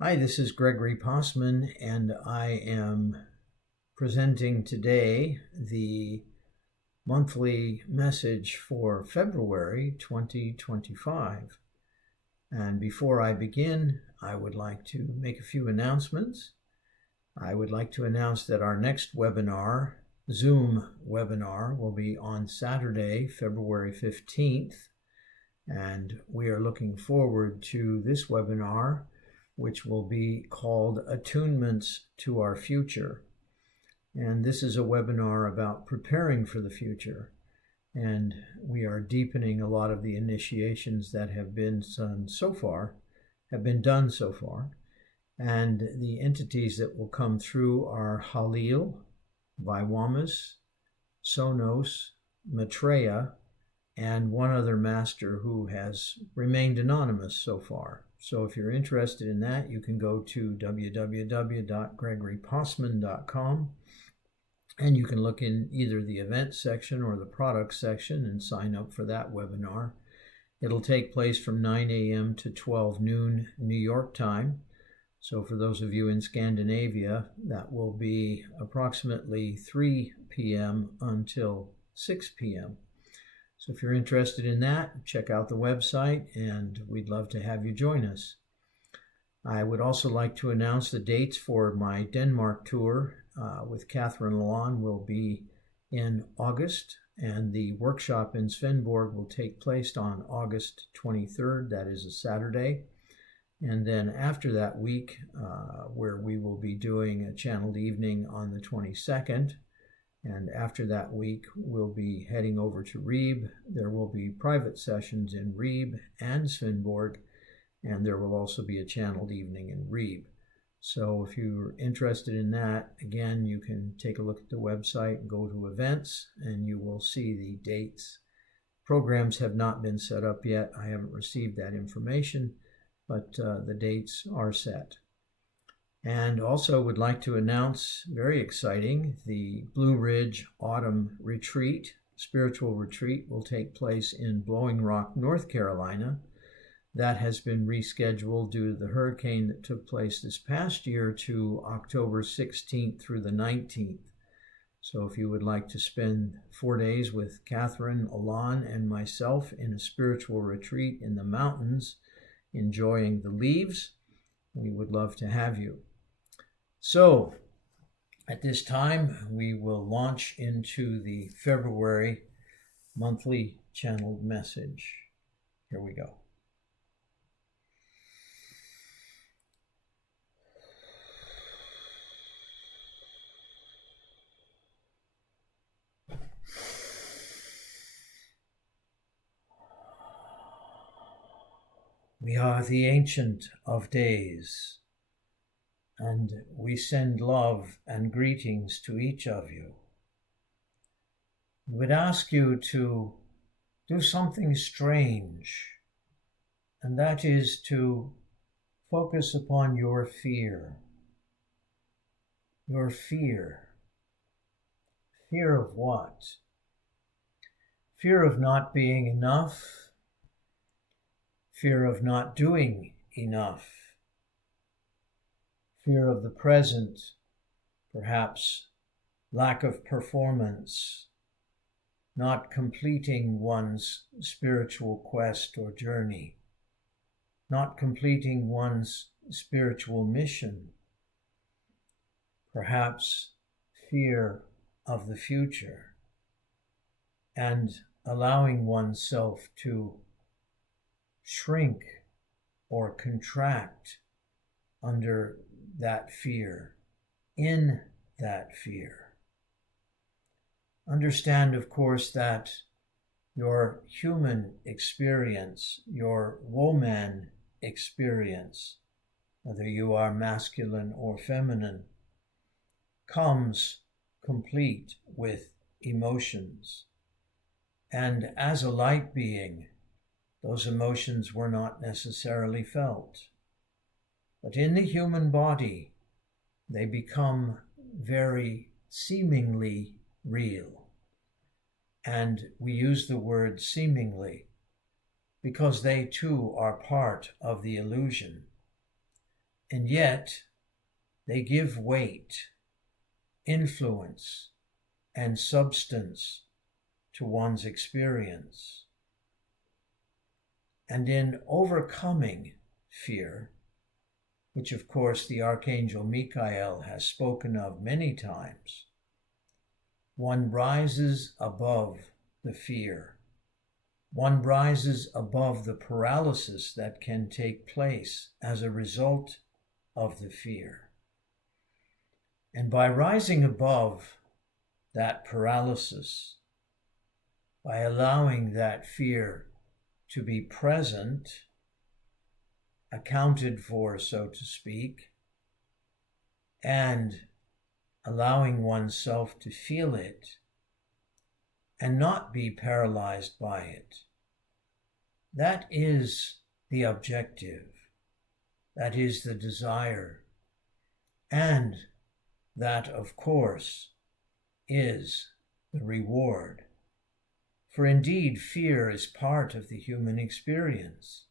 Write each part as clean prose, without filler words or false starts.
Hi, this is Gregory Possiman, and I am presenting today the monthly message for February 2025. And before I begin, I would like to make a few announcements. I would like to announce that our next webinar, Zoom webinar, will be on Saturday, February 15th. And we are looking forward to this webinar, which will be called Attunements to Our Future. And this is a webinar about preparing for the future. And we are deepening a lot of the initiations that have been done so far. And the entities that will come through are Halil, Viwamas, Sonos, Maitreya, and one other master who has remained anonymous so far. So if you're interested in that, you can go to www.gregorypossman.com and you can look in either the event section or the product section and sign up for that webinar. It'll take place from 9 a.m. to 12 noon New York time. So for those of you in Scandinavia, that will be approximately 3 p.m. until 6 p.m. So if you're interested in that, check out the website, and we'd love to have you join us. I would also like to announce the dates for my Denmark tour with Catherine Lalonde will be in August, and the workshop in Svendborg will take place on August 23rd. That is a Saturday. And then after that week, where we will be doing a channeled evening on the 22nd, and after that week, we'll be heading over to Ribe. There will be private sessions in Ribe and Svendborg, and there will also be a channeled evening in Ribe. So if you're interested in that, again, you can take a look at the website, go to events, and you will see the dates. Programs have not been set up yet. I haven't received that information, but the dates are set. And also would like to announce, very exciting, the Blue Ridge Autumn Retreat, spiritual retreat, will take place in Blowing Rock, North Carolina. That has been rescheduled due to the hurricane that took place this past year to October 16th through the 19th. So if you would like to spend 4 days with Catherine, Alon, and myself in a spiritual retreat in the mountains, enjoying the leaves, we would love to have you. So at this time, we will launch into the February monthly channeled message. Here we go. We are the Ancient of Days, and we send love and greetings to each of you. We would ask you to do something strange, and that is to focus upon your fear. Your fear. Fear of what? Fear of not being enough. Fear of not doing enough. Fear of the present, perhaps lack of performance, not completing one's spiritual quest or journey, not completing one's spiritual mission, perhaps fear of the future, and allowing oneself to shrink or contract under that fear, in that fear. Understand, of course, that your human experience, your woman experience, whether you are masculine or feminine, comes complete with emotions. And as a light being, those emotions were not necessarily felt. But in the human body, they become very seemingly real. And we use the word seemingly because they too are part of the illusion. And yet they give weight, influence, and substance to one's experience. And in overcoming fear, which of course the Archangel Michael has spoken of many times, one rises above the fear. One rises above the paralysis that can take place as a result of the fear. And by rising above that paralysis, by allowing that fear to be present, accounted for, so to speak, and allowing oneself to feel it and not be paralyzed by it. That is the objective. That is the desire. And that, of course, is the reward. For indeed, fear is part of the human experience,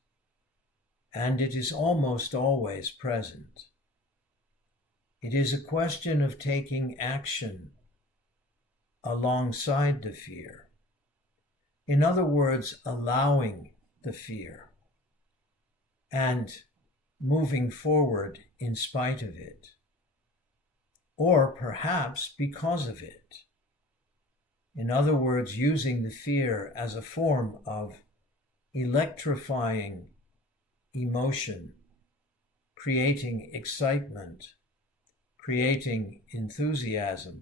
and it is almost always present. It is a question of taking action alongside the fear. In other words, allowing the fear and moving forward in spite of it, or perhaps because of it. In other words, using the fear as a form of electrifying emotion, creating excitement, creating enthusiasm,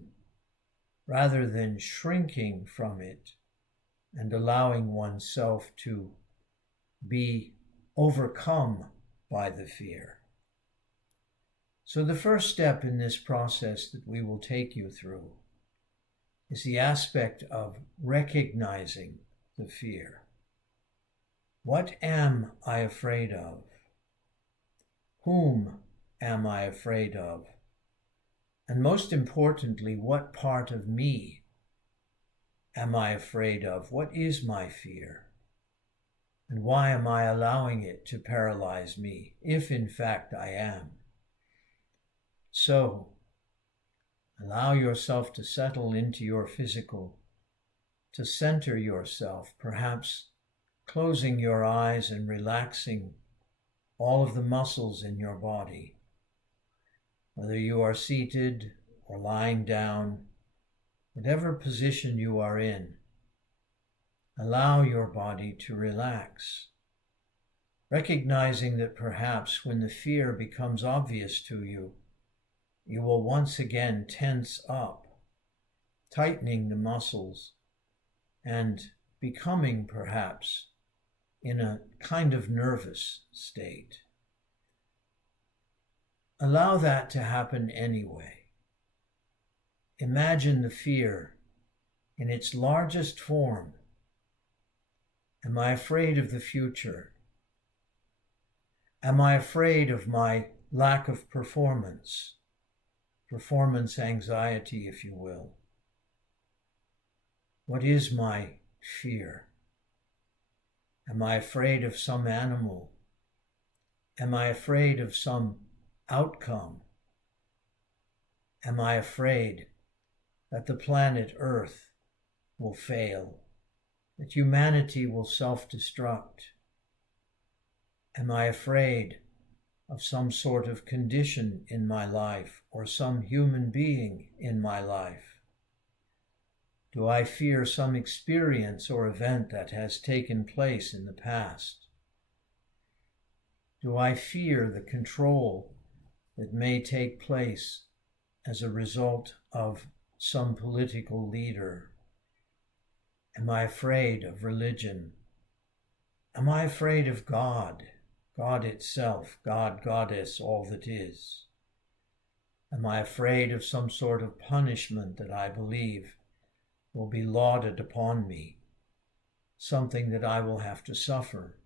rather than shrinking from it and allowing oneself to be overcome by the fear. So the first step in this process that we will take you through is the aspect of recognizing the fear. What am I afraid of? Whom am I afraid of? And most importantly, what part of me am I afraid of? What is my fear? And why am I allowing it to paralyze me, if in fact I am? So, allow yourself to settle into your physical, to center yourself, perhaps closing your eyes and relaxing all of the muscles in your body. Whether you are seated or lying down, whatever position you are in, allow your body to relax, recognizing that perhaps when the fear becomes obvious to you, you will once again tense up, tightening the muscles and becoming perhaps in a kind of nervous state. Allow that to happen anyway. Imagine the fear in its largest form. Am I afraid of the future? Am I afraid of my lack of performance? Performance anxiety, if you will. What is my fear? Am I afraid of some animal? Am I afraid of some outcome? Am I afraid that the planet Earth will fail, that humanity will self-destruct? Am I afraid of some sort of condition in my life or some human being in my life? Do I fear some experience or event that has taken place in the past? Do I fear the control that may take place as a result of some political leader? Am I afraid of religion? Am I afraid of God, God itself, God, Goddess, all that is? Am I afraid of some sort of punishment that I believe will be lauded upon me, something that I will have to suffer?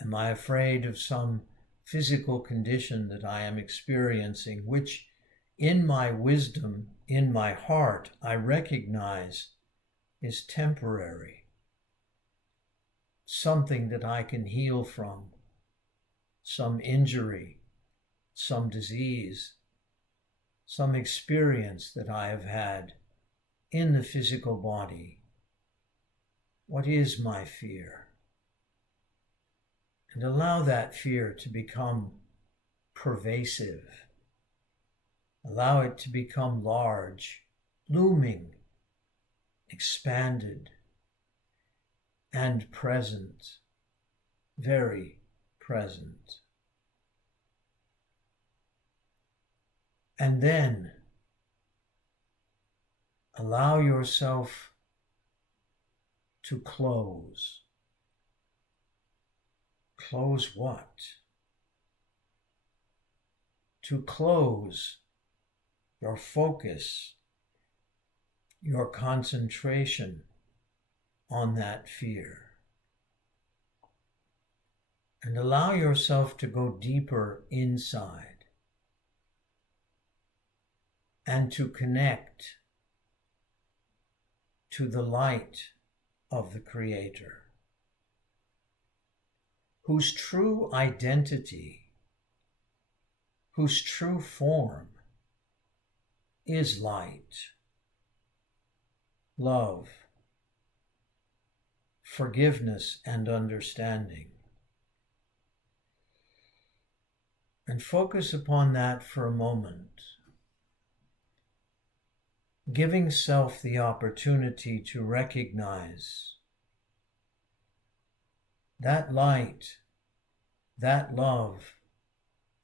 Am I afraid of some physical condition that I am experiencing, which in my wisdom, in my heart, I recognize is temporary, something that I can heal from, some injury, some disease, some experience that I have had in the physical body. What is my fear? And allow that fear to become pervasive. Allow it to become large, looming, expanded, and present, very present. And then allow yourself to close. Close what? To close your focus, your concentration on that fear. And allow yourself to go deeper inside and to connect to the light of the Creator, whose true identity, whose true form is light, love, forgiveness, and understanding. And focus upon that for a moment, giving self the opportunity to recognize that light, that love,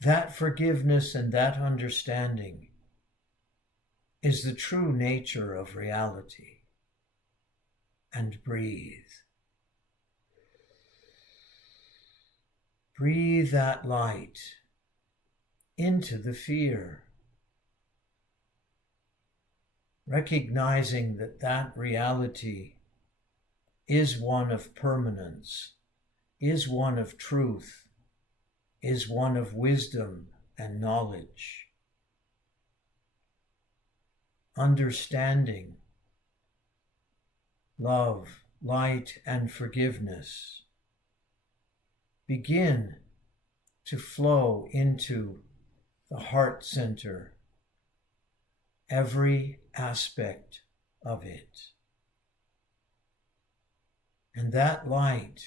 that forgiveness, and that understanding is the true nature of reality. And breathe. Breathe that light into the fear, recognizing that that reality is one of permanence, is one of truth, is one of wisdom and knowledge. Understanding, love, light, and forgiveness begin to flow into the heart center, every aspect of it. And that light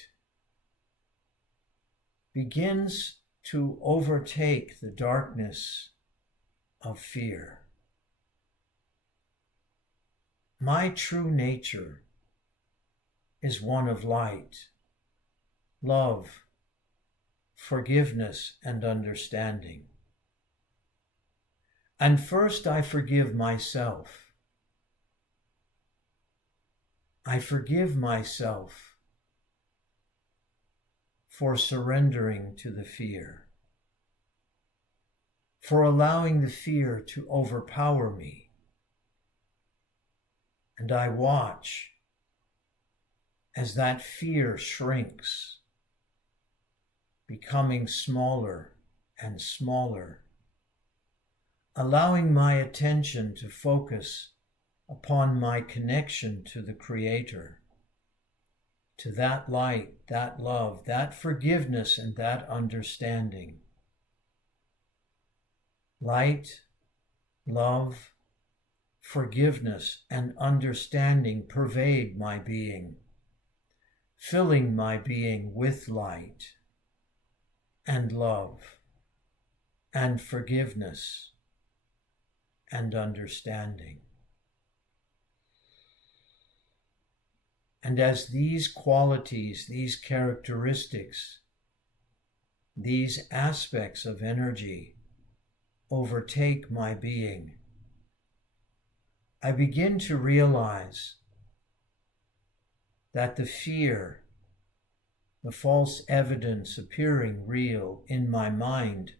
begins to overtake the darkness of fear. My true nature is one of light, love, forgiveness, and understanding. And first I forgive myself. I forgive myself for surrendering to the fear, for allowing the fear to overpower me. And I watch as that fear shrinks, becoming smaller and smaller, allowing my attention to focus upon my connection to the Creator, to that light, that love, that forgiveness, and that understanding. Light, love, forgiveness, and understanding pervade my being, filling my being with light and love and forgiveness and understanding. And as these qualities, these characteristics, these aspects of energy overtake my being, I begin to realize that the fear, the false evidence appearing real in my mind,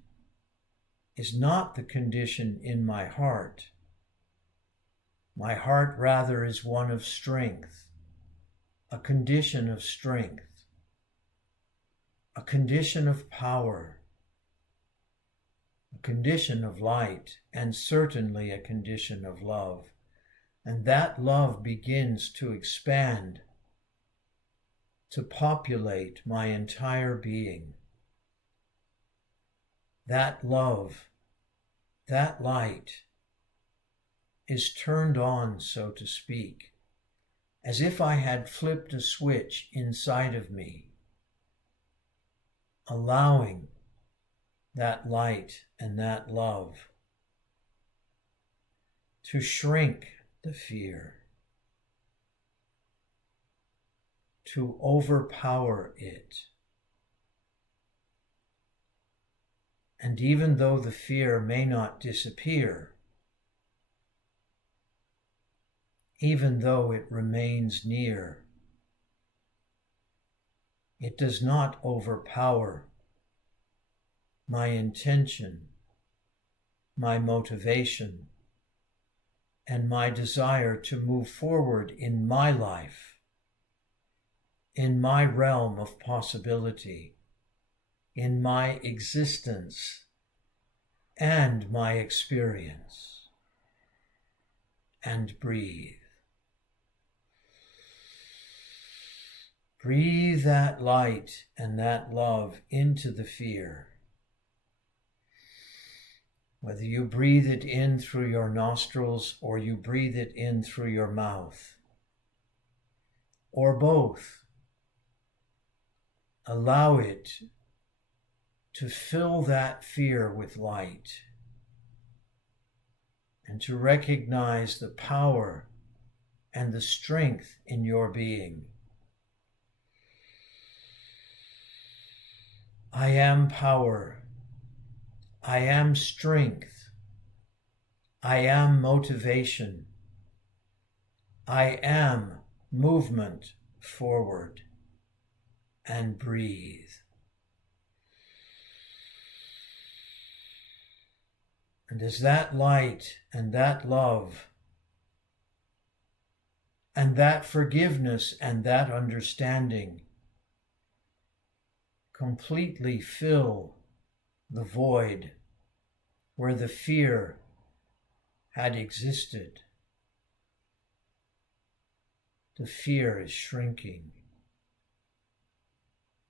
is not the condition in my heart. My heart rather is one of strength, a condition of strength, a condition of power, a condition of light, and certainly a condition of love. And that love begins to expand, to populate my entire being. that love, that light is turned on, so to speak, as if I had flipped a switch inside of me, allowing that light and that love to shrink the fear, to overpower it. And even though the fear may not disappear, even though it remains near, it does not overpower my intention, my motivation, and my desire to move forward in my life, in my realm of possibility, in my existence and my experience. And breathe. Breathe that light and that love into the fear. Whether you breathe it in through your nostrils or you breathe it in through your mouth, or both, allow it to fill that fear with light and to recognize the power and the strength in your being. I am power. I am strength. I am motivation. I am movement forward. And breathe. And as that light and that love and that forgiveness and that understanding completely fill the void where the fear had existed, the fear is shrinking,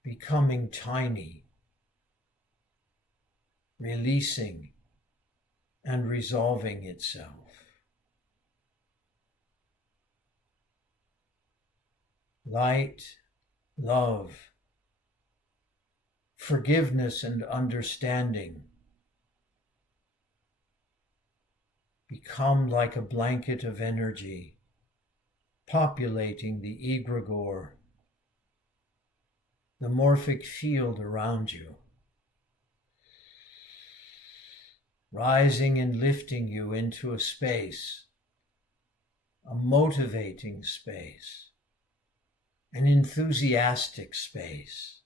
becoming tiny, releasing and resolving itself. Light, love, forgiveness and understanding become like a blanket of energy populating the egregore, the morphic field around you, rising and lifting you into a space, a motivating space, an enthusiastic space,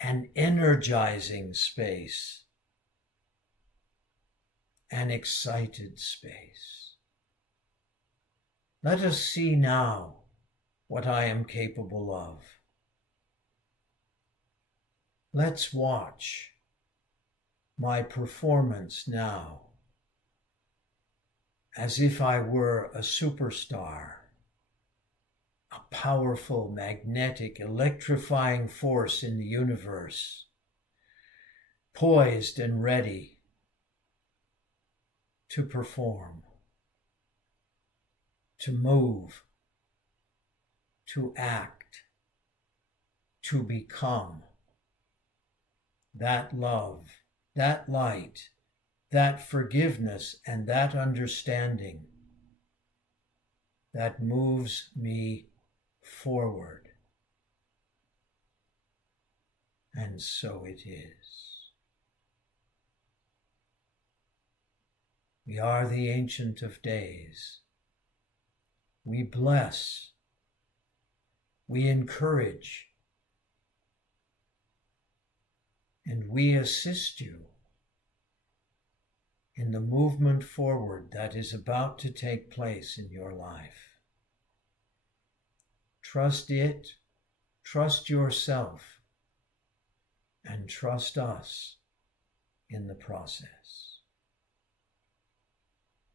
an energizing space, an excited space. Let us see now what I am capable of. Let's watch my performance now as if I were a superstar, a powerful, magnetic, electrifying force in the universe, poised and ready to perform, to move, to act, to become. That love, that light, that forgiveness, and that understanding that moves me forward. And so it is. We are the Ancient of Days. We bless, we encourage, and we assist you in the movement forward that is about to take place in your life. Trust it, trust yourself, and trust us in the process.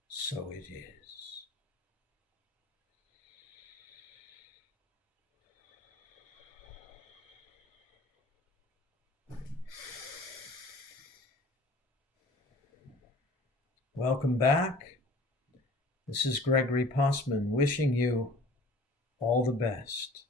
So it is. Welcome back. This is Gregory Possiman wishing you all the best.